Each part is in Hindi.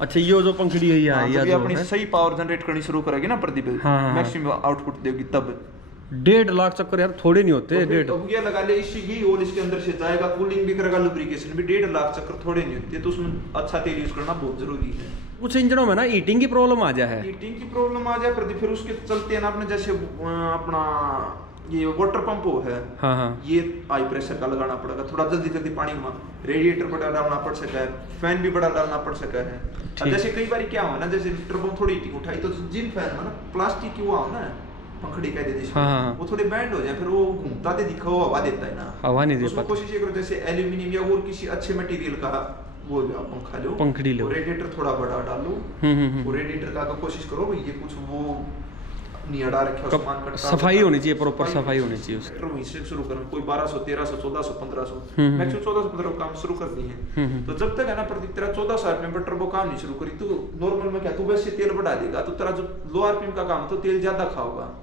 अच्छा, ये जो पंखड़ी है हाँ, या जब ये जो अपनी है सही पावर जनरेट करनी शुरू करेगी ना प्रदीप, हाँ। मैक्सिमम आउटपुट देगी तब। 1.5 लाख चक्कर यार थोड़े नहीं होते। तो फिर अब ये लगा ले इससे घी और इसके अंदर से जाएगा, कूलिंग भी करेगा, लुब्रिकेशन भी, 1.5 लाख चक्कर थोड़े नहीं होते। तो उसमें अच्छा तेल यूज करना बहुत जरूरी है। कुछ इंजनों में ना हीटिंग की प्रॉब्लम आ जाए है, हीटिंग की प्रॉब्लम आ जाए प्रदीप, फिर उसके चलते है ना अपने जैसे अपना ये वाटर पंप हो है, हाँ हाँ ये हाई प्रेशर का लगाना पड़ेगा, थोड़ा जल्दी जल्दी पानी में रेडिएटर बड़ा डालना पड़ सका है, फैन भी बड़ा डालना पड़ सका है। अब जैसे कई बार क्या हो ना, जैसे टर्बो थोड़ी हीटिंग उठाई तो जिन फैन में ना प्लास्टिक की वो हो ना पंखड़ी कह देते हाँ। वो थोड़े बैंड हो जाए, फिर वो घूमता दे दिखा वो हवा देता है ना, हवा नहीं दे उसमें पाता। कोशिश ये करो जैसे एल्यूमिनियम या और किसी अच्छे मटेरियल का वो जो आप पंखा लो, पंखड़ी लो, रेडिएटर थोड़ा बड़ा डालो, और रेडिएटर का तो कोशिश करो भाई ये कुछ वो नहीं अड़ा रखे सामान का, सफाई होनी चाहिए, प्रॉपर सफाई होनी चाहिए उसकी। वहीं से शुरू करें, कोई 1200 1300 1400 1500 मैक्सिमम 1400 1500 काम शुरू कर दिए हैं। तो जब तक है ना प्रदीप तेरा 1400 आरपीएम पर टर्बो काम नहीं शुरू करी, तो नॉर्मल में क्या तू वैसे तेल बढ़ा देगा, तो तेरा जो लो आरपीएम का काम है तो तेल ज्यादा खाओगा।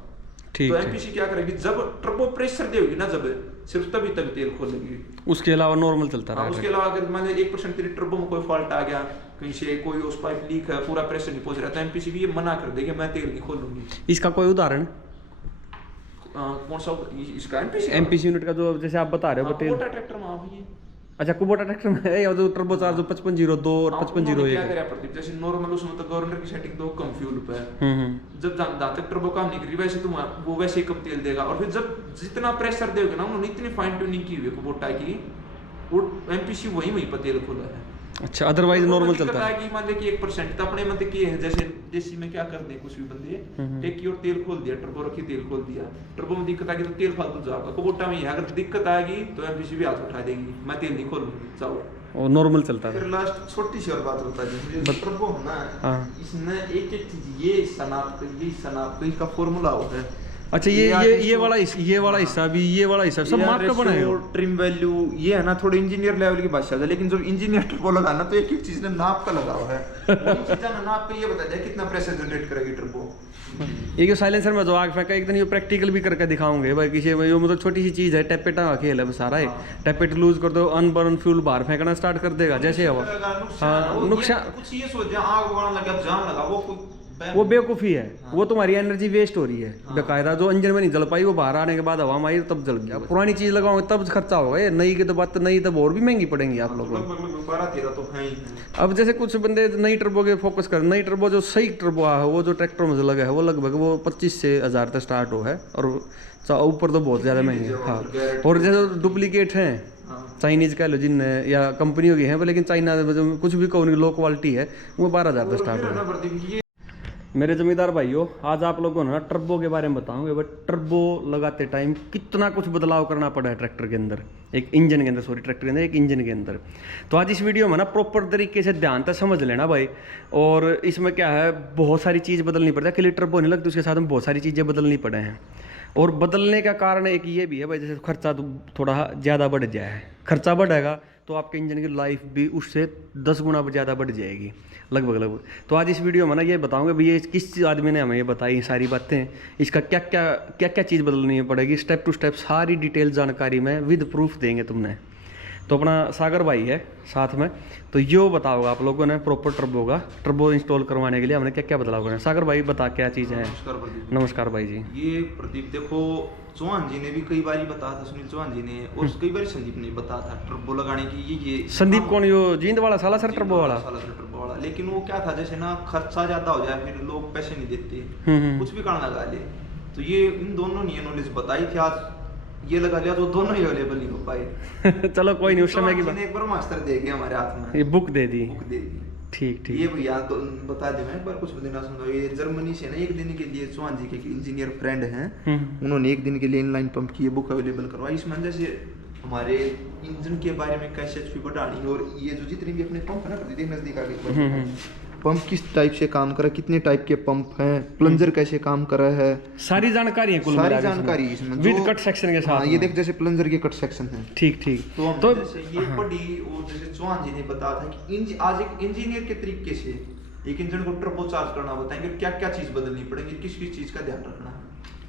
ठीक तो है। एमपीसी क्या करेगी, जब टर्बो प्रेशर देगी ना, जब सिर्फ तभी तभी तेल खोलेगी, उसके अलावा नॉर्मल चलता हाँ, रहेगा। उसके अलावा अगर मान लीजिए 1% तेरे टर्बो में कोई फॉल्ट आ गया, कहीं से कोई उस पाइप लीक है, पूरा प्रेशर नहीं पहुंच रहा, तो एमपीसी भी ये मना कर देगी मैं तेल नहीं खोलूंगी। इसका कोई उदाहरण? कौन सा इसका एमपीसी? एमपीसी यूनिट का जो जैसे आप बता रहे हो तेल। कुबोटा ट्रैक्टर में आप ये, अच्छा, कुबोटा ट्रैक्टर में है, या जो टर्बो चार्ज 5502 और हाँ, 5501 उन्होंने क्या है। करा प्रदीप, जैसे नॉर्मल उसमें तो गवर्नर की सेटिंग तो कम फ्यूल पे है, जब जहाँ तक टर्बो काम नहीं करी वैसे तुम वो वैसे ही कम तेल देगा, और फिर जब जितना प्रेशर दोगे ना, उन्होंने इतनी फाइन ट्यूनिंग की हुई है कुबोटा की, वो एमपीसी वहीं पर तेल खोला है। अच्छा, अदरवाइज नॉर्मल चलता है। कि मान ले कि 1% तो अपने मत की है, जैसे देसी में क्या कर दे कुछ भी बंदे टेकी और तेल खोल दिया, टर्बो रखी तेल खोल दिया, टर्बो में दिक्कत आ गई तो तेल फालतू जाएगा, कुबोटा में अगर दिक्कत आएगी तो एमपीसी भी हाथ उठा देगी, मैं तेल नहीं खोलूंगी जाओ, और नॉर्मल चलता है। फिर लास्ट छोटी सी और बात बता दी, टर्बो है ना, हाँ। इसमें एक एक चीज ये सनाप तो इसका फॉर्मूला होता है। अच्छा, ये वाला हिस्सा भी, ये वाला हिस्सा सब माप का बना है। ट्रिम वैल्यू ये है ना, थोड़े इंजीनियर लेवल की भाषा है, लेकिन जब इंजीनियर टर्बो लगाना तो एक एक चीज ने नाप का लगा हुआ है, चीज़ ना नाप का ये बता दिया कितना प्रेशर जनरेट करेगी टर्बो। ये जो साइलेंसर में जो आग फेंका, एक दिन ये प्रैक्टिकल भी करके दिखाऊंगे भाई, किसी में ये मतलब छोटी सी चीज है, टेपेटा का खेल है सारा है, टेपेट लूज कर दो, अनबर्न फ्यूल बाहर फेंकना स्टार्ट कर देगा जैसे हवा। हाँ, नुकसान कुछ ये सोच जहाँ आग उगाने लगा, जान लगा, वो बेवकूफ़ी है। वो तुम्हारी एनर्जी वेस्ट हो रही है बेकायदा, जो इंजन में नहीं जल पाई वो बाहर आने के बाद हवा में आई तब जल गया। पुरानी चीज़ लगाओगे तब खर्चा होगा, ये नई की तो बात, नई तब और भी महंगी पड़ेंगी आप लोगों को। 12-13 तो है ही। अब जैसे कुछ बंदे नई टर्बो के फोकस कर, नई टर्बो जो सही टर्बो है वो जो ट्रैक्टर में लगा है वो लगभग वो 25 से 1000 तक स्टार्ट हो है, और ऊपर तो बहुत ज़्यादा महंगे हैं। हाँ, और जैसे डुप्लीकेट हैं चाइनीज़ कह लो जिन या कंपनियों की हैं, लेकिन चाइना में कुछ भी कहो लो क्वालिटी है, वो 12,000 तक स्टार्ट हो। मेरे जमींदार भाइयों, आज आप लोगों को ना टर्बो के बारे में बताऊंगे, बट टर्बो लगाते टाइम कितना कुछ बदलाव करना पड़ा है ट्रैक्टर के अंदर, एक इंजन के अंदर, सॉरी ट्रैक्टर के अंदर, एक इंजन के अंदर। तो आज इस वीडियो में ना प्रॉपर तरीके से ध्यान से समझ लेना भाई। और इसमें क्या है, बहुत सारी चीज़ बदलनी पड़ती है, अकेले टर्बो नहीं लगती, उसके साथ में बहुत सारी चीज़ें बदलनी पड़े हैं। और बदलने का कारण एक ये भी है भाई, जैसे खर्चा तो थोड़ा ज़्यादा बढ़ जाए, खर्चा बढ़ेगा तो आपके इंजन की लाइफ भी उससे 10 गुना ज़्यादा बढ़ जाएगी लगभग। तो आज इस वीडियो में ना ये बताऊंगा भाई, ये किस आदमी ने हमें ये बताई सारी बातें, इसका क्या क्या चीज़ बदलनी पड़ेगी, स्टेप टू स्टेप सारी डिटेल जानकारी में विद प्रूफ देंगे तुमने। तो अपना सागर भाई है साथ में, तो यो बताओगा आप लोगों ने प्रॉपर टर्बो इंस्टॉल करवाने के लिए हमने क्या क्या बदलाव करना है। सागर भाई बता क्या चीज़ है। नमस्कार भाई जी। ये प्रदीप देखो, चौहान जी ने भी कई बार बताया था, सुनील चौहान जी ने, और कई बार संदीप ने बताया था टर्बो लगाने की। ये संदीप कौन, यो जींद वाला साला सर टर्बो वाला, टर्बो वाला। लेकिन वो क्या था, जैसे ना खर्चा ज्यादा हो जाए फिर लोग पैसे नहीं देते, कुछ भी कारण लगा ले, तो ये इन दोनों ने नॉलेज बताई थी, आज ये लगा लिया तो दोनों ही अवेलेबल नहीं हो पाए। चलो कोई नहीं, उस समय की बात। एक बार मास्टर दे गया हमारे हाथ में, ये बुक दे दी। ठीक। ये भैया तो बता दे, मैं एक बार कुछ दिन सुना, ये जर्मनी से ना एक दिन के लिए चौहान जी के इंजीनियर फ्रेंड हैं, उन्होंने एक दिन के लिए इनलाइन पंप की ये बुक अवेलेबल करवाई। इसमें जैसे हमारे इंजन के बारे में कैसे एचपी बढ़ानी, और ये जो जितने भी अपने पंप है ना प्रतिदिन नजदीक आगे पंप किस टाइप से काम करे, कितने टाइप के पंप हैं, प्लंजर कैसे काम करे है, सारी जानकारी है, कुल सारी जानकारी इसमें विद कट सेक्शन के साथ। ये देख जैसे प्लंजर के कट सेक्शन है। ठीक। तो जैसे ये पढ़ी, और जैसे चौहान जी ने बताया था कि आज एक इंजीनियर के तरीके से एक इंजन को टर्बो चार्ज करना बताएंगे, क्या क्या चीज बदलनी पड़ेगी, किस किस चीज का ध्यान रखना है।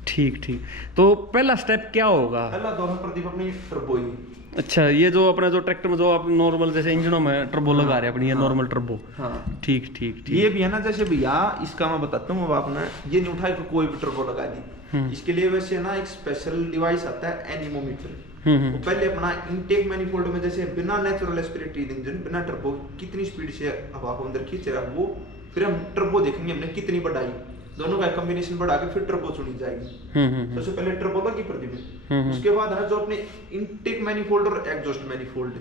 ठीक। तो पहला स्टेप क्या होगा? पहला दौर प्रदीप अपनी टर्बो ही, अच्छा, ये जो अपना जो ट्रैक्टर में जो आप नॉर्मल जैसे इंजनों में टर्बो लगा रहे हैं अपनी, ये नॉर्मल टर्बो। हाँ ठीक ठीक ठीक। ये भी है ना, जैसे भैया इसका मैं बताता हूँ, अब आपने ये नहीं उठाई तो कोई भी टर्बो लगा दी, इसके लिए वैसे ना एक स्पेशल डिवाइस आता है एनीमोमीटर। वो पहले अपना इनटेक मैनिफोल्ड में जैसे बिना नेचुरल एस्पिरेटेड इंजन बिना टर्बो कितनी स्पीड से हवा को अंदर खींच रहा है वो, फिर हम टर्बो देखेंगे हमने कितनी बढ़ाई, दोनों का कॉम्बिनेशन बढ़ा के फिर टर्बो चुनी जाएगी। सबसे पहले टर्बो लगी प्रति में, उसके बाद है ना जो अपने इनटेक मैनिफोल्ड और एग्जॉस्ट मैनिफोल्ड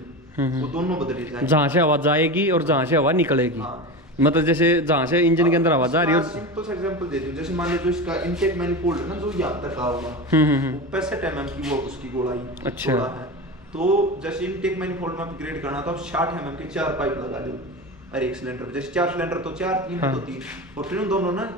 वो दोनों बदले जाएंगे, जहाँ से हवा जाएगी और जहाँ से हवा निकलेगी। मतलब जैसे जहाँ से इंजन के अंदर हवा जा रही है। सिंपल सा एग्जांपल दे दूं, जैसे मान लीजिए जो इसका इनटेक मैनिफोल्ड है ना, जो यहाँ तक आ होगा 65 mm की वो उसकी गोलाई अच्छा है, तो जैसे इनटेक मैनिफोल्ड में अपग्रेड करना तो 60 mm के 4 पाइप लगा दो हर एक सिलेंडर, जैसे 4 सिलेंडर तो 4, 3 तो 3, और फिर उन दोनों ना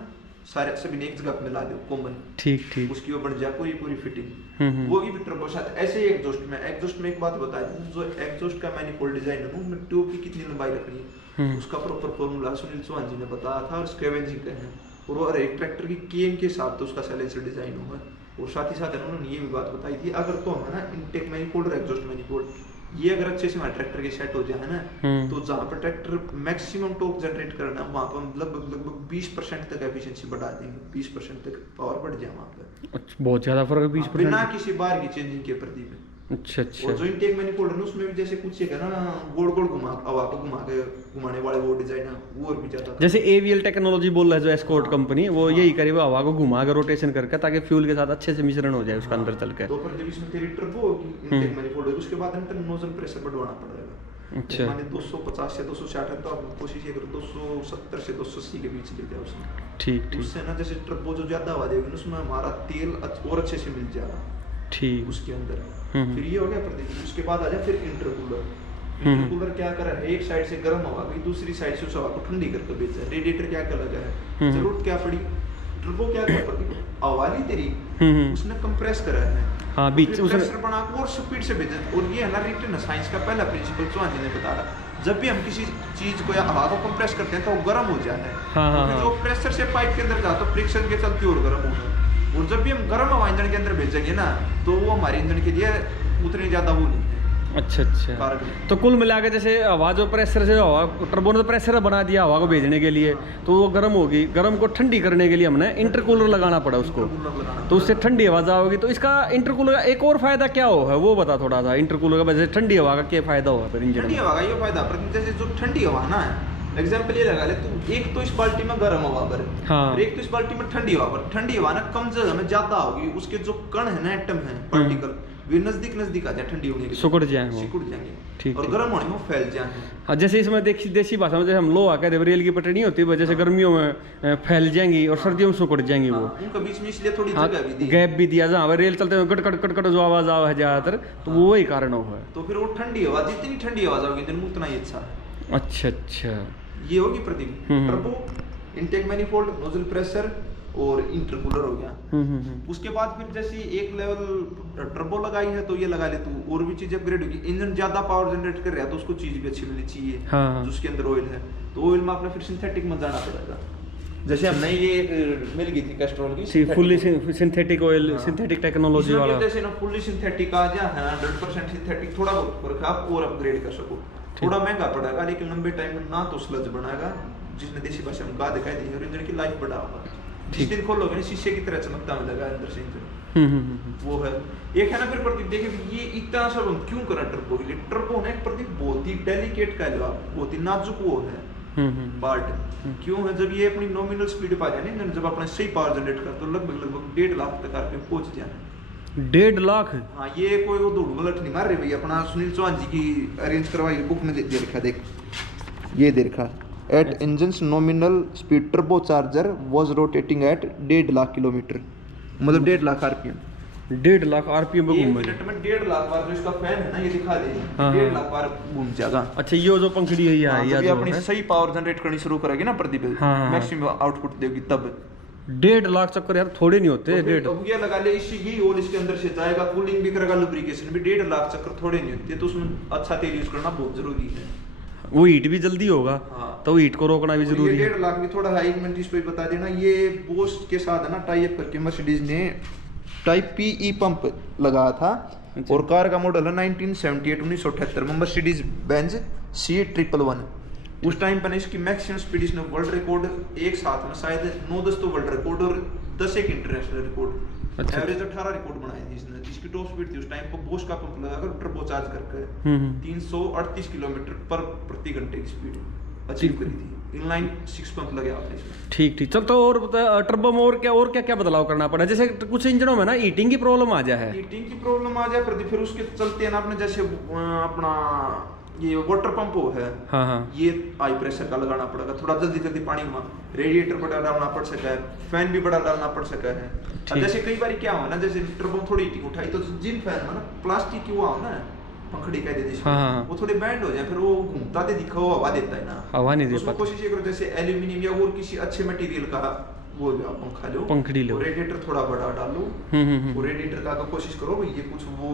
सारे सभी ने एक जगह मिला दो कॉमन। ठीक ठीक। उसकी वो बन जाए पूरी पूरी फिटिंग, वो भी टर्बो साथ। ऐसे ही एग्जॉस्ट में एक बात बता दूं, जो एग्जॉस्ट का मैनिफोल्ड डिजाइन है उसमें ट्यूब की कितनी लंबाई रखनी है उसका प्रॉपर फॉर्मूला सुनील चौहान जी ने बताया था, और स्क्वेवेंजिंग का है, और हर एक ट्रैक्टर की केम के हिसाब से उसका साइलेंसर डिजाइन होगा। और साथ ही साथ उन्होंने ये भी बात बताई थी, अगर तो है ना इनटेक मैनिफोल्ड और एग्जॉस्ट मैनिफोल्ड ये अगर अच्छे से हमारे ट्रैक्टर के सेट हो जाए ना, तो जहाँ पर ट्रैक्टर मैक्सिमम टॉर्क जनरेट करना वहाँ पर हम लगभग 20% तक एफिशिएंसी बढ़ा देंगे, 20% तक पावर बढ़ जाए वहाँ पर। अच्छा, बहुत ज्यादा फर्क है 20%, बिना किसी बार की चेंजिंग के प्रति में। अच्छा अच्छा। और जो इनटेक मैनिफोल्ड है उसमें भी जैसे कुछ है ना गोल गोल हवा को घुमा के घुमाने वाले वो डिजाइन है, वो और भी ज्यादा जैसे एवीएल टेक्नोलॉजी बोल रहा है जो एस्कॉर्ट कंपनी, वो यही करे, वो हवा को घुमा के रोटेशन करके ताकि फ्यूल के साथ अच्छे से मिश्रण हो जाए उसका अंदर चल के। तो पर जब इसमें तेरी टर्बो होगी इनटेक मैनिफोल्ड, उसके बाद अंदर नोजल प्रेशर बढ़वाना पड़ेगा। अच्छा, माने 250 से 260 है तो आप कोशिश ये करो 270 से 280 के बीच ले जाओ उसमें। ठीक ठीक। उससे ना जैसे टर्बो जो ज्यादा हवा देगी उसमें हमारा तेल और अच्छे से मिल जाएगा ठीक उसके अंदर। फिर ये हो गया प्रदीप, उसके बाद आ जाए फिर इंटरकूलर। इंटरकूलर क्या कर रहा है, एक साइड से गर्म हवा गई, दूसरी साइड से उस हवा को ठंडी करके भेजा है। रेडिएटर क्या कर लगा है, जरूरत क्या पड़ी, टर्बो क्या कर पड़ी, हवा नहीं तेरी उसने कंप्रेस करा है, हाँ बीच उसने प्रेशर बना के और स्पीड से भेजा। और ये है ना रिटर्न साइंस का पहला प्रिंसिपल चौहान जी ने बताया, जब भी हम किसी चीज को या हवा को कंप्रेस करते हैं तो वो गर्म हो जाता है। हाँ, जो प्रेशर से पाइप के अंदर जाता है फ्रिक्शन के चलते और गर्म होगा, और जब भी हम गर्म हवा इंजन के अंदर भेजेंगे ना तो वो हमारे इंजन के लिए उतनी ज्यादा वो नहीं है। अच्छा अच्छा। तो कुल मिला के जैसे हवा जो प्रेशर से हवा टर्बो ने तो प्रेशर बना दिया हवा को भेजने के लिए, तो वो गर्म होगी, गर्म को ठंडी करने के लिए हमने इंटरकूलर लगाना पड़ा उसको, तो उससे ठंडी हवा जाओगी। तो इसका इंटरकूलर का एक और फायदा क्या हो है वो बता थोड़ा सा, इंटरकूलर का वजह से ठंडी हवा का क्या फायदा होगा फिर इंजन? ठंडी हवा का ये फायदा, जैसे जो ठंडी हवा ना एग्जाम्पल ये लगा ले तू, एक तो इस बाल्टी में गर्म हवा भर, हाँ, और एक तो इस बाल्टी में ठंडी हवा भर। ठंडी हवा ना कम जगह में ज्यादा होगी, उसके जो कण है ना एटम है पार्टिकल वे नजदीक आ जाए, ठंडी होने के सिकुड़ जाएंगे, सिकुड़ जाएंगे, ठीक, और गर्म होने में फैल जाएंगे। हाँ, जैसे इसमें देसी भाषा में जैसे हम लोहा कहते हैं रेल की पटरी नहीं होती, जैसे गर्मियों में फैल जाएंगी और सर्दियों में सिकुड़ जाएंगी वो। उनके बीच में इसलिए थोड़ी जगह भी दी, गैप भी दिया, जहाँ रेल चलते हुए कट कट कट कट जो आवाज आवा है ज्यादातर, तो वो वही कारण हुआ है। तो फिर वो ठंडी हवा, जितनी ठंडी हवा जाओगी इंजन में उतना ही अच्छा है। अच्छा अच्छा, ये होगी Pradeep turbo, intake manifold, nozzle pressure और इंटरकूलर हो गया। उसके बाद फिर जैसे एक लेवल टर्बो लगाई है तो ये लगा ले तू, और भी चीज अपग्रेड होगी। इंजन ज्यादा पावर जनरेट कर रहा है तो उसको चीज भी अच्छी मिलनी चाहिए, हाँ, जो उसके अंदर ऑयल है, तो ऑयल में आपने फिर सिंथेटिक में जाना पड़ेगा। जैसे हमने ये मिल गई थी कैस्ट्रॉल की fully synthetic oil, synthetic technology वाला, जैसे ना फुल्ली सिंथेटिक आ जाए 100% सिंथेटिक, थोड़ा बहुत फर्क आप और अपग्रेड कर सको। थोड़ा महंगा पड़ेगा लेकिन लंबे टाइम में ना तो स्लज बनाएगा, जिसने देसी भाषा में गा दिखाई दी, और इंजन की लाइफ बढ़ाओगा। जिस दिन खोलोगे ना शीशे की तरह चमकता मिलेगा अंदर से इंजन, वो है। एक है ना फिर प्रदीप देखिए ये इतना सब हम क्यों करा टर्बो के लिए, टर्बो ने प्रदीप बहुत ही डेलिकेट का जवाब, बहुत ही नाजुक वो है पार्ट। क्यों है, जब ये अपनी नॉमिनल स्पीड पा जाए ना, जब अपना सही पावर जनरेट कर तो लगभग 1.5 लाख तक आरपीएम पहुंच जाए। 1.5 लाख? हाँ, ये कोई वो धूल गलत नहीं मार रहे भाई, अपना सुनील चौहान जी की अरेंज करवाई बुक में दे रखा, देख ये दे रखा, at engines nominal speed turbocharger was rotating at 1.5 lakh kilometre, मतलब 1.5 लाख आरपीएम। 1.5 लाख आरपीएम पे घूम मिनट में 1.5 लाख बार जो इसका फैन है ना ये दिखा दे, 1.5 लाख बार घूम जाएगा। अच्छा, ये जो पंखड़ी है ये अपनी सही पावर जनरेट करनी शुरू करेगी ना प्रदीप, मैक्सिमम आउटपुट देगी तब 1.5 लाख चक्कर यार थोड़े नहीं होते। 1.5 अब ये लगा ले इसी और इसके अंदर से जाएगा, कूलिंग भी करेगा, लुब्रिकेशन भी, 1.5 लाख चक्कर थोड़े नहीं होते, तो उसमें अच्छा तेल यूज करना बहुत जरूरी है। वो हीट भी जल्दी होगा, तो हीट को रोकना भी जरूरी है। 1.5 लाख भी थोड़ा हाई, मिनट इस पे बता देना, ये बोश के साथ है ना टाई अप करके मर्सिडीज ने टाइप पी ई पंप लगाया था, और कार का मॉडल है 1978 1978 में मर्सिडीज बेंज C111। उस टाइम पर इसकी मैक्सिमम स्पीड इसने वर्ल्ड रिकॉर्ड एक साथ में शायद 9-10 तो वर्ल्ड रिकॉर्ड और 10 एक इंटरनेशनल रिकॉर्ड। अच्छा। एवरेज 18 रिकॉर्ड बनाए थे इसने। इसकी टॉप स्पीड थी उस टाइम पर बोश का पंप लगाकर टर्बो चार्ज करके 338 किलोमीटर पर प्रति घंटे की स्पीड अचीव करी थी। इनलाइन 6 पंप लगे आपने इसमें। ठीक। चल तो और टर्बो में और क्या बदलाव करना पड़ा? जैसे कुछ इंजनों में ना हीटिंग की प्रॉब्लम आ जाए है। हीटिंग की प्रॉब्लम आ जाए प्रदीप, फिर उसके चलते है ना अपने जैसे अपना ये वाटर पंप हो है, हाँ, ये हाई प्रेशर का लगाना पड़ेगा, थोड़ा जल्दी पानी में रेडिएटर बड़ा डालना पड़ सका है, फैन भी बड़ा डालना पड़ सका है। अब जैसे कई बार क्या हो ना, जैसे टर्बो थोड़ी हीटिंग उठाई तो जिन फैन में ना प्लास्टिक की हुआ हो ना पंखड़ी कह देते हाँ। वो थोड़े बैंड हो जाए, फिर वो घूमता दे दिखा वो हवा देता है ना, हवा नहीं दे उसमें पाता। कोशिश ये करो जैसे एल्यूमिनियम या और किसी अच्छे मटेरियल का वो जो आप पंखा लो, पंखड़ी लो, रेडिएटर थोड़ा बड़ा डालो, वो रेडिएटर का तो कोशिश करो भाई ये कुछ वो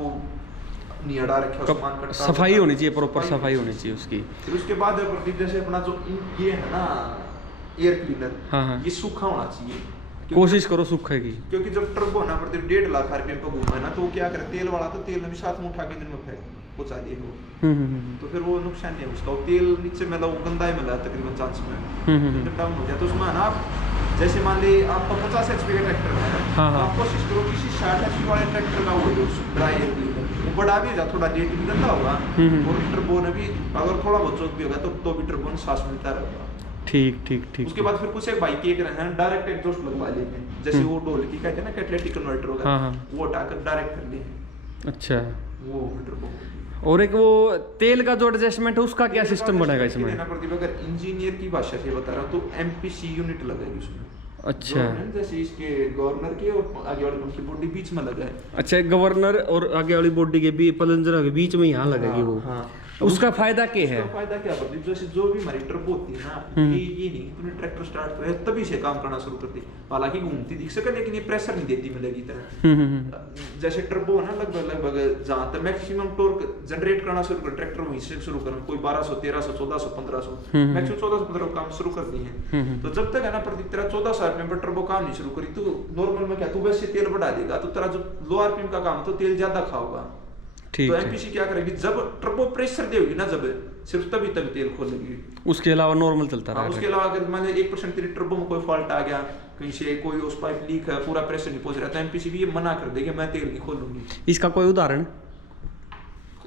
नहीं अड़ा रखे सामान का, सफाई होनी चाहिए, प्रॉपर सफाई होनी चाहिए उसकी। फिर उसके बाद प्रदीप जैसे अपना जो ये है ना एयर क्लीनर, हाँ। ये सूखा होना चाहिए, कोशिश करो सूखे की, क्योंकि जब टर्बो ना प्रदीप 1.5 लाख RPM पर घूमा है ना, तो वो क्या करे तेल वाला तो तेल में भी साथ में उठा के दिन में फेंक पहुंचा दिए वो, तो फिर वो नुकसान नहीं है उसका। तेल नीचे मिला वो गंदा ही मिला तकरीबन चांस में डाउन हो गया, तो उसमें ना आप जैसे मान ली आपका 50 HP का ट्रैक्टर है, हाँ। तो आप कोशिश करो किसी 60 HP वाले ट्रैक्टर का वो ड्राई एयर क्लीनर वो बड़ा भी जा, थोड़ा रेट भी गंदा होगा और टर्बो ने भी अगर थोड़ा बहुत चौक भी होगा तो भी टर्बो ने सांस मिलता रहेगा। ठीक। उसके बाद फिर कुछ एक बाइक एक रहे हैं डायरेक्ट एग्जॉस्ट लगवा लेते हैं, जैसे वो ढोल की कहते हैं ना कैटलिटिक कन्वर्टर होगा, हाँ। वो हटाकर डायरेक्ट कर लिए। अच्छा, वो टर्बो और एक वो तेल का जो एडजस्टमेंट है उसका क्या सिस्टम बनेगा इसमें? अगर इंजीनियर की भाषा से बता रहा हूँ तो MPC यूनिट लगेगी उसमें। अच्छा, जैसे इसके गवर्नर के और आगे वाली पंप की बॉडी बीच में लगा है। अच्छा, गवर्नर और आगे वाली बॉडी के भी प्लंजर के बीच में यहाँ लगेगी वो। हाँ। उसका फायदा क्या है? उसका फायदा क्या है, जैसे जो भी हमारी टर्बो होती है ना, ये नहीं तूने ट्रैक्टर स्टार्ट करे तभी से काम करना शुरू करती, हालांकि घूमती दिख सके लेकिन ये प्रेशर नहीं देती मिलेगी तरह। जैसे टर्बो है ना लगभग जहाँ तक मैक्सिमम टॉर्क जनरेट करना शुरू कर ट्रैक्टर वहीं से शुरू कर, कोई 1200 1300 1400 1500 मैक्सिमम 1400 काम शुरू कर दिए हैं। तो जब तक है ना प्रदीप तेरा 1400 RPM पर टर्बो काम नहीं शुरू करी, तो नॉर्मल में क्या तू वैसे तेल बढ़ा देगा, तो तेरा जो लो RPM का काम है तो तेल ज्यादा खाओगा। तो MPC क्या करेगी, जब टर्बो प्रेशर देगी ना, जब सिर्फ तभी तेल खोलेगी, उसके अलावा नॉर्मल चलता रहेगा। उसके अलावा अगर मान लीजिए 1% तेरी टर्बो में कोई फॉल्ट आ गया, कहीं से कोई उस पाइप लीक है, पूरा प्रेशर नहीं पहुंच रहा, तो MPC भी ये मना कर देगी मैं तेल नहीं खोलूंगी। इसका कोई उदाहरण?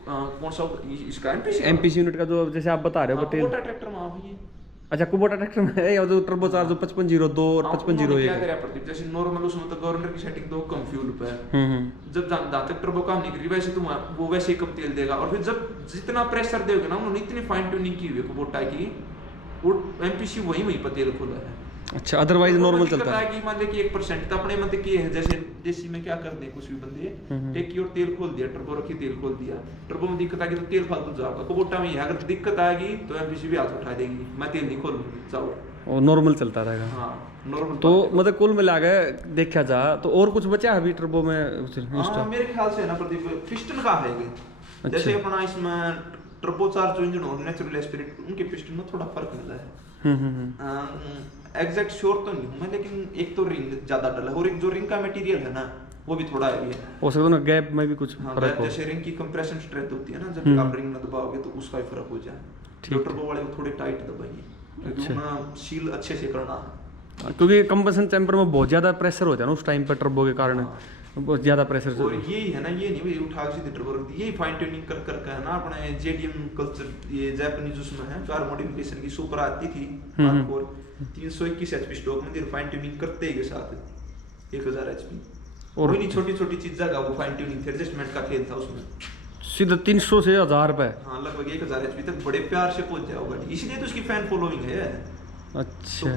कौन सा इसका MPC यूनिट का जो जैसे आप बता रहे हो तेल ट्रैक्टर में आप ये अच्छा कुबोटा ट्रैक्टर में है, या जो टर्बो चार्ज 5502 और 5501 क्या करें प्रदीप, जैसे नॉर्मल उसमें तो गवर्नर की सेटिंग तो कम फ्यूल पे है, जब जहाँ तक टर्बो काम नहीं करी वैसे तुम वो वैसे ही कम तेल देगा, और फिर जब जितना प्रेशर दोगे ना, उन्होंने इतनी फाइन ट्यूनिंग की हुई है कुबोटा की, वो MPC वहीं पर तेल खोला है। अच्छा, अदरवाइज नॉर्मल चलता है कि मान ले कि 1% तो अपने मत की है, जैसे देसी में क्या कर दे कुछ भी बंदे टेकी और तेल खोल दिया, टर्बो रखी तेल खोल दिया, टर्बो में दिक्कत आ गई तो तेल फालतू जाएगा, कुबोटा में अगर दिक्कत आएगी तो MPC भी हाथ उठा देगी, मैं तेल नहीं खोलूंगी जाओ, और नॉर्मल चलता रहेगा। हाँ नॉर्मल। तो मतलब कुल मिला के देखा जा तो और कुछ बचा है अभी टर्बो में? मेरे ख्याल से ना प्रदीप पिस्टन का है ये, जैसे अपना इसमें टर्बो चार्ज जो इंजन हो नेचुरल एस्पिरेट, उनके पिस्टन में थोड़ा फर्क मिला है। एग्जैक्ट श्योर तो नहीं हूं मैं, लेकिन एक तो रिंग ज्यादा डला है और एक जो रिंग का मटेरियल है ना वो भी थोड़ा हैवी है, हो सकता है ना गैप में भी कुछ फर्क हो। जैसे रिंग की कंप्रेशन स्ट्रेंथ होती है ना, जब आप रिंग में दबाओगे तो उसका भी फर्क हो जाए, टर्बो वाले को थोड़े टाइट दबाइए, क्योंकि उन्हें सील अच्छे से करना है, क्योंकि कंप्रेशन चैम्बर में बहुत ज्यादा प्रेशर होता है ना उस टाइम पर टर्बो के कारण, बहुत ज्यादा प्रेशर। और यही है ना, ये नहीं भाई उठा के सीधे टर्बो रख दी, यही फाइन ट्यूनिंग कर करके है ना अपने JDM कल्चर, ये जापानीज उसमें है कार मॉडिफिकेशन की सुपर आती थी 321 HP स्टॉक में, फाइन ट्यूनिंग करते के साथ 1000 HP, और नहीं छोटी छोटी चीज़ का वो फाइन ट्यूनिंग थे, एडजस्टमेंट का खेल था उसमें, सीधा 300 से 1000 पे, हाँ लगभग 1000 HP तक बड़े प्यार से पहुंच जाओगा, इसलिए तो उसकी फैन फॉलोइंग है। अच्छा,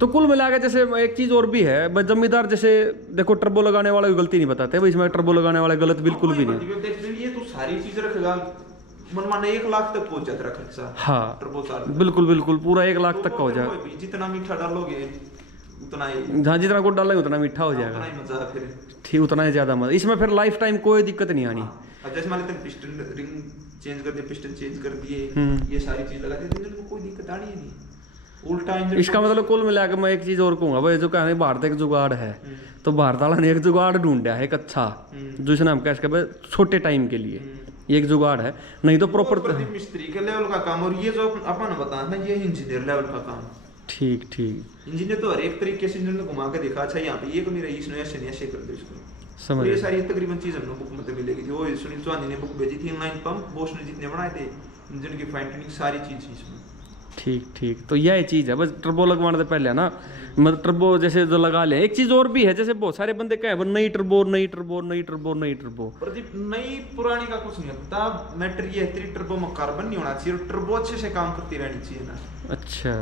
तो कुल मिला के जैसे एक चीज और भी है, जमींदार जैसे देखो टर्बो लगाने वाला गलती नहीं बताते भाई, इसमें टर्बो लगाने वाला गलत बिल्कुल भी नहीं, देख ये तो सारी चीज रखेगा मनमाने 1 लाख तक पहुंच जाता है खर्चा। हाँ टर्बो चार्ज बिल्कुल पूरा 1 लाख तक का हो जाएगा, जितना मीठा डालोगे उतना ही, जहाँ जितना गुड़ डालोगे उतना मीठा हो जाएगा, उतना ही मजा है फिर, ठीक उतना ही ज्यादा मजा, इसमें फिर लाइफ टाइम कोई दिक्कत नहीं आनी। अब जैसे मान लेते हैं पिस्टन रिंग चेंज कर दिए, पिस्टन चेंज कर दिए, ये सारी चीज लगा दी, इंजन को कोई दिक्कत आनी ही नहीं, उल्टा इंजन इसका मतलब कुल मिला के मैं एक चीज और कहूंगा भाई, जो कहने भारत एक जुगाड़ है, तो भारत वाला ने एक जुगाड़ ढूंढा है, एक अच्छा, जिसने हम कह सकते भाई छोटे टाइम के लिए ये एक जुगाड़ है, नहीं तो प्रॉपर मिस्त्री के लेवल का काम, और ये जो अपन बताना ये इंजीनियर लेवल का काम। ठीक ठीक। इंजीनियर तो हर एक तरीके से इंजन को घुमा के दिखा, अच्छा यहाँ पे ये कमी रही, इसने ऐसे नहीं ऐसे कर दो इसको, समझ। ये सारी तकरीबन चीज हमने बुक में मिलेगी थी। वो सुनील चौहान ने बुक भेजी थी, इनलाइन पंप बोश ने जितने बनाए थे, इंजन की फाइन ट्यूनिंग सारी चीज इसमें। ठीक ठीक। तो यह चीज़ है बस, टर्बो लगवाने से पहले ना, मतलब टर्बो जैसे जो लगा ले। एक चीज़ और भी है, जैसे बहुत सारे बंदे कहे नई टर्बो नई टर्बो नई टर्बो नई टर्बो। प्रदीप नई पुरानी का कुछ नहीं होता, मैटर ये है तेरी टर्बो में कार्बन नहीं होना चाहिए, टर्बो अच्छे से काम करती रहनी चाहिए ना। अच्छा,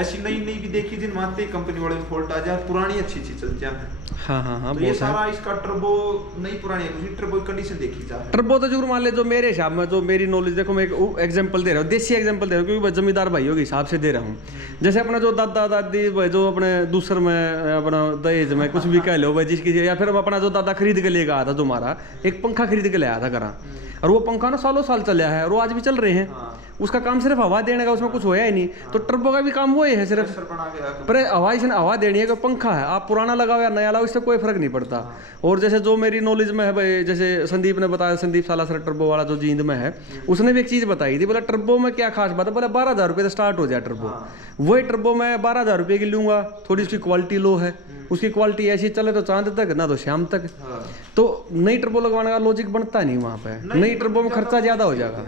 ऐसी नई नई भी देखी जिन मानते कंपनी वाले में फॉल्ट आ जाए, पुरानी अच्छी चीज चल जाए। हाँ हाँ हाँ, तो ये सारा इसका टर्बो नई पुरानी है, टर्बो की कंडीशन देखी जाए। टर्बो तो जरूर मान ले, जो मेरे हिसाब में, जो मेरी नॉलेज, देखो मैं एक एग्जांपल दे रहा हूँ, देसी एग्जांपल दे रहा हूँ, क्योंकि जमींदार भाइयों के हिसाब से दे रहा हूँ। जैसे अपना जो दादा दादी जो अपने दूसर में अपना दहेज में कुछ भी कह लो भाई जिसकी, या फिर अपना जो दादा खरीद के लेकर आया था, जो हमारा एक पंखा खरीद के ले आया था करा, और वो पंखा ना सालों साल चला है और वो आज भी चल रहे हैं। उसका काम सिर्फ हवा देने का, उसमें कुछ होया ही नहीं। तो टर्बो का भी काम वो ही है सिर्फ, पर हवा इसने हवा देनी है कि पंखा है, आप पुराना लगाओ या नया लगाओ, इससे कोई फर्क नहीं पड़ता। और जैसे जो मेरी नॉलेज में है भाई, जैसे संदीप ने बताया, संदीप सालासर टर्बो वाला जो जींद में है, उसने भी एक चीज़ बताई थी, बोला टर्बो में क्या खास बात है, बोला 12,000 रुपये से स्टार्ट हो जाए टर्बो। वही टर्बो मैं 12,000 रुपये की लूँगा, थोड़ी उसकी क्वालिटी लो है, उसकी क्वालिटी ऐसी चले तो चांद तक ना तो शाम तक। तो नई टर्बो लगवाने का लॉजिक बनता नहीं वहाँ पे, नई टर्बो में खर्चा ज़्यादा हो जाएगा।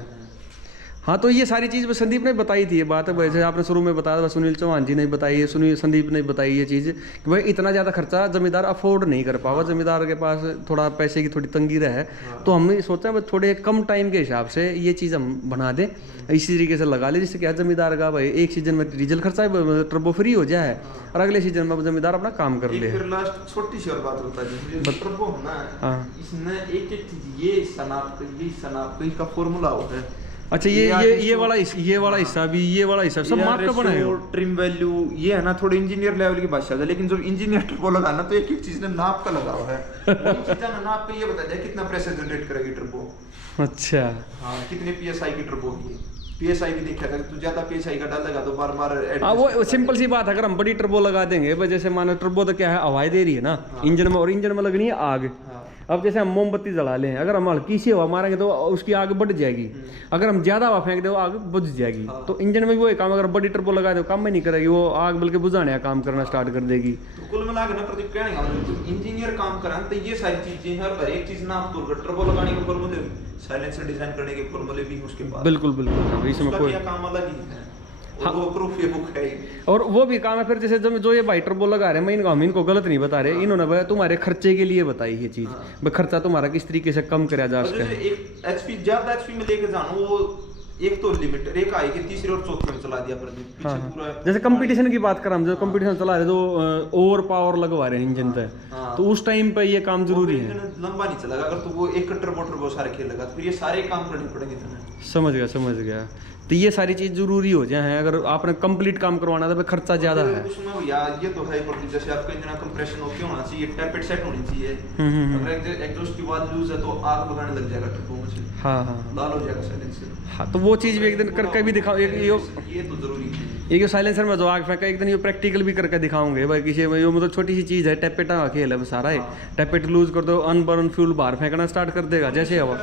हाँ, तो ये सारी चीज़ संदीप ने बताई थी, ये बात है जैसे आपने शुरू में बताया था, सुनील चौहान जी ने बताई है, संदीप ने बताई ये चीज़ कि भाई इतना ज़्यादा खर्चा जमींदार अफोर्ड नहीं कर पावा, जमींदार के पास थोड़ा पैसे की थोड़ी तंगी रहे। तो हमने सोचा भाई थोड़े कम टाइम के हिसाब से ये चीज़ हम बना दें, इसी तरीके से लगा ले, जिससे क्या जमींदार का भाई एक सीजन में डीजल खर्चा टर्बो फ्री हो जाए और अगले सीजन में जमींदार अपना काम कर ले। फिर लास्ट छोटी सी और बात बता दी, टर्बो है ना, इसमें एक एक चीज ये सनाप इसका फॉर्मूला होता है। अच्छा, ये वाला हिस्सा भी, ये वाला हिस्सा सब माप का बना है। ट्रिम वैल्यू ये है ना, थोड़ी इंजीनियर लेवल की भाषा है, लेकिन जो इंजीनियर टर्बो लगाना तो एक एक चीज ने नाप का लगा हुआ है। चीज़ ना नाप पे ये बता दिया कितना प्रेशर जनरेट करेगी टर्बो। अच्छा, हाँ, कितने पीएसआई की टर्बो की, पीएसआई भी देखा था, तू ज्यादा पीएसआई का डालेगा तो बार बार। वो सिंपल सी बात है, अगर हम बड़ी टर्बो लगा देंगे, जैसे मानो टर्बो तो क्या है, हवाएं दे रही है ना इंजन में, और इंजन में लगनी है आग। अब जैसे हम मोमबत्ती जला लें, अगर हम हल्की सी हवा मारेंगे तो उसकी आग बढ़ जाएगी, अगर हम ज्यादा हवा फेंक दें वो आग बुझ जाएगी। तो इंजन में भी वही काम, अगर बड़ी टर्बो लगा दे काम में नहीं करेगी, वो आग बल्कि बुझाने का काम करना स्टार्ट कर देगी। तो कुल मिला के ना प्रदीप कहने का इंजीनियर काम करें तो ये सारी चीजें हैं, हर एक चीज ना आप तोड़ कर टर्बो लगाने के फॉर्मूले, साइलेंसर डिजाइन करने के फॉर्मूले भी उसके पास। बिल्कुल बिल्कुल, इसमें कोई काम अलग ही है। हाँ, वो प्रूफ ये बुक है और वो भी काम है। फिर जैसे जो ये भाई टर्बो लगा रहे हैं, हम इनको गलत नहीं बता रहे, इन्होंने भाई तुम्हारे खर्चे के लिए बताई ये चीज, भाई खर्चा तुम्हारा किस तरीके से कम करा जा सके। एक एचपी ज्यादा एचपी में लेके जाना, वो एक तो लिमिट एक आएगी, तीसरी और चौथी में चला दिया पीछे पूरा। जैसे कंपटीशन की बात करें हम, जो कंपटीशन चला रहे, जो ओवर पावर लगवा रहे हैं इंजन पे, तो उस टाइम पे ये काम जरूरी है। लंबा नहीं चलेगा अगर तो वो एक टर्बो सारे खेलेगा, तो ये सारे काम करने पड़ेंगे तुम्हें। समझ गया। तो ये सारी चीज जरूरी हो जाए, अगर आपने कंप्लीट काम करवाना है तो खर्चा ज्यादा है। उसमें यार ये तो है, जैसे आपका इंजन कंप्रेशन ओके होना चाहिए, टैपेट सेट होनी चाहिए। अगर एग्जॉस्ट की आवाज लूज है तो आग लगाने लग जाएगा टर्बो में। हाँ, लाल हो जाएगा साइलेंसर। हाँ, तो वो चीज भी एक दिन करके भी दिखाओ, ये तो जरूरी है। एक साइलेंसर में जो आग फेंका, एक दिन ये प्रैक्टिकल भी करके दिखाऊंगे भाई, किसी में मतलब छोटी सी चीज है, टैपेट का खेल है सारा है। टैपेट लूज कर दो, अनबर्न फ्यूल बाहर फेंकना स्टार्ट कर देगा जैसे हवा।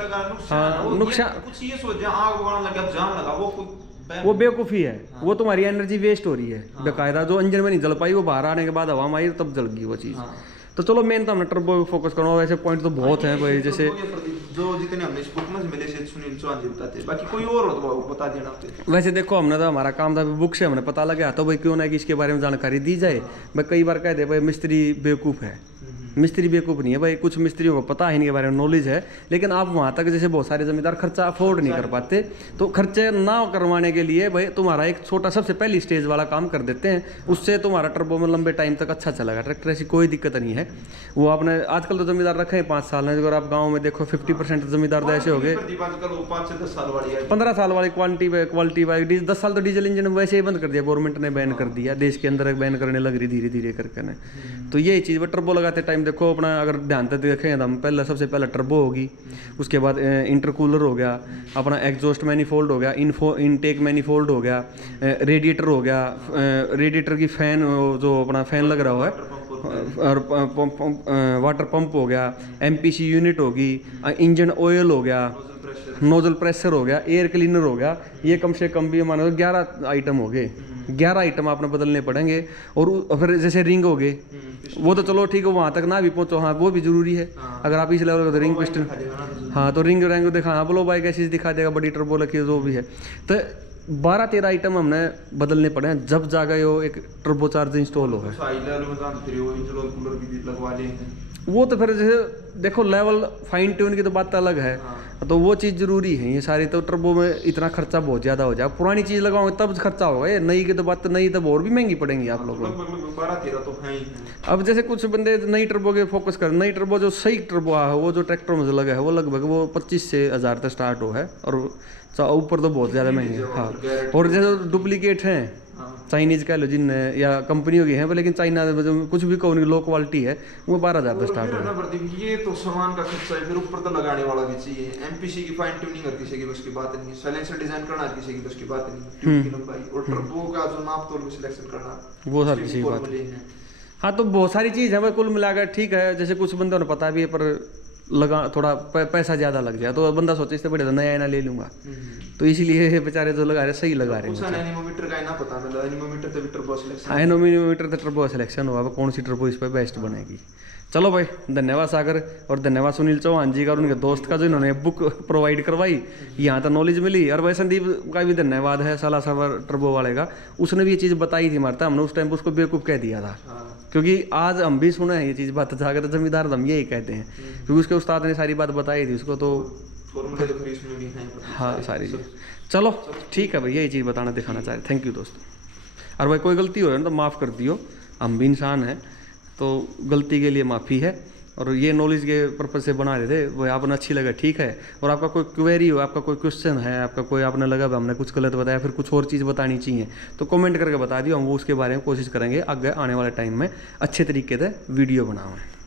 हाँ, नुकसान कुछ ये सोच आग लगाने लगा, जान लगा, वो बेवकूफ़ी है। वो तुम्हारी एनर्जी वेस्ट हो रही है बेकायदा, जो इंजन में नहीं जल पाई वो बाहर आने के बाद हवा में आई तब जल गई वो चीज़। तो चलो मेन तो हमने टर्बो फोकस करना, वैसे पॉइंट तो बहुत हैं भाई, जैसे जो जितने हमने इस बुक में मिले से सुनील चौहान जी बताते, बाकी कोई और हो तो बता देना। वैसे देखो हमने तो हमारा काम था बुक से हमने पता लगा, तो भाई क्यों ना कि इसके बारे में जानकारी दी जाए। भाई कई बार कह दे भाई मिस्त्री बेवकूफ़ है, मिस्त्री बेवकूफ़ नहीं है भाई, कुछ मिस्त्रियों को पता है इनके बारे में नॉलेज है, लेकिन आप वहाँ तक जैसे बहुत सारे जमींदार खर्चा अफोर्ड नहीं कर पाते, तो खर्चे ना करवाने के लिए भाई तुम्हारा एक छोटा सबसे पहली स्टेज वाला काम कर देते हैं, उससे तुम्हारा टर्बो में लंबे टाइम तक अच्छा चलेगा ट्रैक्टर, ऐसी कोई दिक्कत नहीं है। वो आपने आजकल तो जमींदार रखे हैं 5 साल में, अगर आप गाँव में देखो 50% जमींदार तो ऐसे हो गए 15 साल वाली क्वालिटी बाइक 10 साल तो डीजल इंजन वैसे ही बंद कर दिया, गवर्नमेंट ने बैन कर दिया, देश के अंदर बैन करने लग रही धीरे धीरे करके। तो ये चीज़ टर्बो लगा लगाते टाइम देखो अपना अगर ध्यान से देखें तो हम पहले सबसे पहले टर्बो होगी, उसके बाद इंटरकूलर हो गया, अपना एग्जॉस्ट मैनिफोल्ड हो गया, इनटेक मैनिफोल्ड हो गया, रेडिएटर हो गया, रेडिएटर की फैन जो अपना फैन लग रहा है, और वाटर पंप हो गया, एमपीसी यूनिट होगी, इंजन ऑयल हो गया, नोजल प्रेशर हो गया, एयर क्लीनर हो गया। ये कम से कम भी मानो 11 आइटम हो गए, 11 आइटम आपने बदलने पड़ेंगे। और फिर जैसे रिंग हो गए, वो तो चलो ठीक है वहाँ तक ना भी पहुँचो, हाँ वो भी जरूरी है। अगर आप इस लेवल का तो रिंग पिस्टन, हाँ तो रिंग रैंग दिखा, हाँ बोलो भाई कैसी दिखा देगा, बड़ी टर्बो रखी है जो भी है। तो 12-13 आइटम हमने बदलने पड़े हैं जब जाकर यो एक टर्बो चार्ज इंस्टॉल हो है। वो तो फिर जैसे देखो लेवल फाइन ट्यून की तो बात अलग है, तो वो चीज़ जरूरी है। ये सारी तो टर्बो में इतना खर्चा बहुत ज़्यादा हो जाए, पुरानी चीज़ लगाओगे तब खर्चा होगा, ये नई की तो बात, नई तो और भी महंगी पड़ेंगी आप लोगों को। 12-13 तो है ही। अब जैसे कुछ बंदे नई टर्बो के फोकस कर, नई टर्बो जो सही टर्बो है वो जो ट्रैक्टर में लगा है वो लगभग वो 25 से 1000 तक स्टार्ट हो है, और ऊपर तो बहुत ज़्यादा महंगे हैं। हाँ, और जैसे डुप्लीकेट हैं चाइनीज़ कह लो जिन या कंपनियों की हैं, लेकिन चाइना में कुछ भी कहो लो क्वालिटी है, वो 12,000 तक स्टार्ट है। ये तो सामान का खर्चा है, फिर ऊपर तो लगाने वाला भी चाहिए। एमपीसी की फाइन ट्यूनिंग हर किसी की बस की बात नहीं, साइलेंसर डिजाइन करना हर किसी की बस की बात नहीं, ट्यूब की लंबाई और टर्बो का जो नाप तोल में सिलेक्शन करना वो हर किसी की बात है। हाँ, तो बहुत सारी चीज़ है कुल मिलाकर ठीक है। जैसे कुछ बंदों ने पता भी है पर लगा थोड़ा पैसा ज़्यादा लग जाए तो बंदा सोचे इससे बढ़िया तो नया आईना ले लूँगा, तो इसीलिए बेचारे जो लगा रहे सही लगा रहे हैं। एनीमोमीटर का ना पता मतलब एनीमोमीटर तो टर्बो सिलेक्शन, एनीमोमीटर तो टर्बो सिलेक्शन होगा, कौन सी टर्बो इस पर बेस्ट बनेगी। चलो भाई, धन्यवाद सागर, और धन्यवाद सुनील चौहान जी का और उनके दोस्त का जो इन्होंने बुक प्रोवाइड करवाई, यहाँ तो नॉलेज मिली। और भाई संदीप का भी धन्यवाद है, सालासर टर्बो वाले का, उसने भी ये चीज़ बताई थी हमारे, हमने उस टाइम उसको बेवकूफ़ कह दिया था। क्योंकि आज हम भी सुने हैं ये चीज़ बात, जाकर तो जमींदार हम यही कहते हैं, क्योंकि उसके उस्ताद ने सारी बात बताई थी उसको, तो हाँ सारी चीज़। चलो ठीक है भाई, यही चीज़ बताना दिखाना चाह रहे। थैंक यू दोस्तों। और भाई कोई गलती हो रही है तो माफ़ कर दियो, हम भी इंसान हैं, तो गलती के लिए माफ़ी है। और ये नॉलेज के पर्पज़ से बना रहे थे, वो आपने अच्छी लगा ठीक है। और आपका कोई क्वेरी हो, आपका कोई क्वेश्चन है, आपका कोई आपने लगा हमने कुछ गलत बताया, फिर कुछ और चीज़ बतानी चाहिए, तो कमेंट करके बता दियो, हम वो उसके बारे में कोशिश करेंगे आगे आने वाले टाइम में अच्छे तरीके से वीडियो बनाएं।